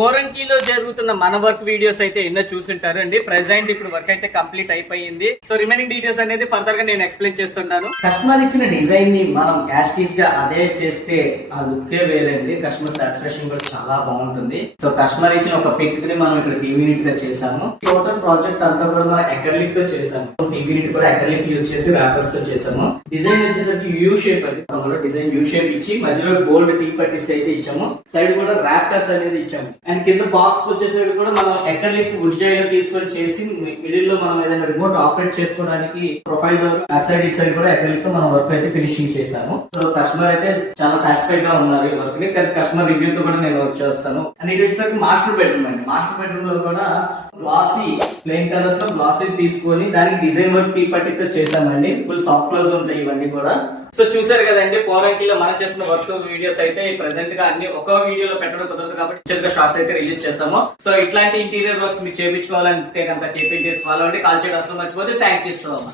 పోరంకిలో జరుగుతున్న మన work videos అయితే ఎన్నో చూసింటారు అండి. ప్రెసెంట్ ఇప్పుడు వర్క్ అయితే కంప్లీట్ అయిపోయింది. సో రిమైనింగ్ డీటెయిల్స్ అనేది ఫర్దర్ గా నేను ఎక్స్ప్లెయిన్ చేస్తున్నాను. కస్టమర్ ఇచ్చిన డిజైన్ ని మనం యాస్టీస్ గా అదే చేస్తే ఆ లుక్ వేరండి. కస్టమర్ సాటిస్ఫాక్షన్ కూడా చాలా బాగుంటుంది. సో కస్టమర్ ఇచ్చిన ఒక పిక్ ని మనం ఇక్కడ టీవీ యూనిట్ గా చేసాము. టోటల్ ప్రాజెక్ట్ అంతా కూడా మనం అక్రిలిక్ తో చేసాము. టీవీ యూనిట్ కూడా అక్రిలిక్ యూజ్ చేసి ర్యాపర్స్ తో చేసాము. డిజైన్ వచ్చేసరికి యూ షేప్ అది. డిజైన్ యూ షేప్ ఇచ్చి మధ్యలో గోల్డ్ టీ పట్టీస్ అయితే ఇచ్చాము. సైడ్ కూడా ర్యాప్టర్స్ అనేది ఇచ్చాము. అండ్ కింద బాక్స్ వచ్చేసరికి కూడా మనం అక్రిలిక్ వుడ్ జైలో తీసుకొని చేసి మిడిల్ లో మనం ఏదైనా రిమోట్ ఆపరేట్ చేసుకోవడానికి profile door at side it side కూడా అక్రిలిక్ తో మనం వర్క్ అయితే ఫినిషింగ్ చేసాము. సో కస్టమర్ అయితే చాలా సాటిస్ఫైడ్ గా ఉన్నారు ఈ వర్క్ ని. కానీ కస్టమర్ రివ్యూ తో కూడా నేను వర్క్ చేస్తాను. అండ్ ఇది వచ్చేసరికి మాస్టర్ బెడ్రూమ్ అండి. మాస్టర్ బెడ్రూమ్ లో కూడా గ్లాసీ ప్లెయిన్ కలర్స్ లో గ్లాసీ తీసుకొని దానికి డిజైన్ వర్క్ టీ పట్టితో చేసామండి. ఫుల్ సాఫ్ట్ క్లోజ్ ఉంటాయి ఇవన్నీ కూడా. సో చూసారు కదండి, పోరంకిలో మనం చేసిన వర్క్ వీడియోస్ అయితే ప్రెసెంట్ గా అన్ని ఒక వీడియోలో పెట్టడం కుదరదు కాబట్టి చిన్న షార్ట్స్ అయితే రిలీజ్ చేస్తాము. సో ఇట్లాంటి ఇంటీరియర్ వర్క్స్ మీరు చేయించుకోవాలంటే కనుక KP Interiors ఫాలో అంటే కాల్ చేయడం అసలు మర్చిపోతే. Thank you so much.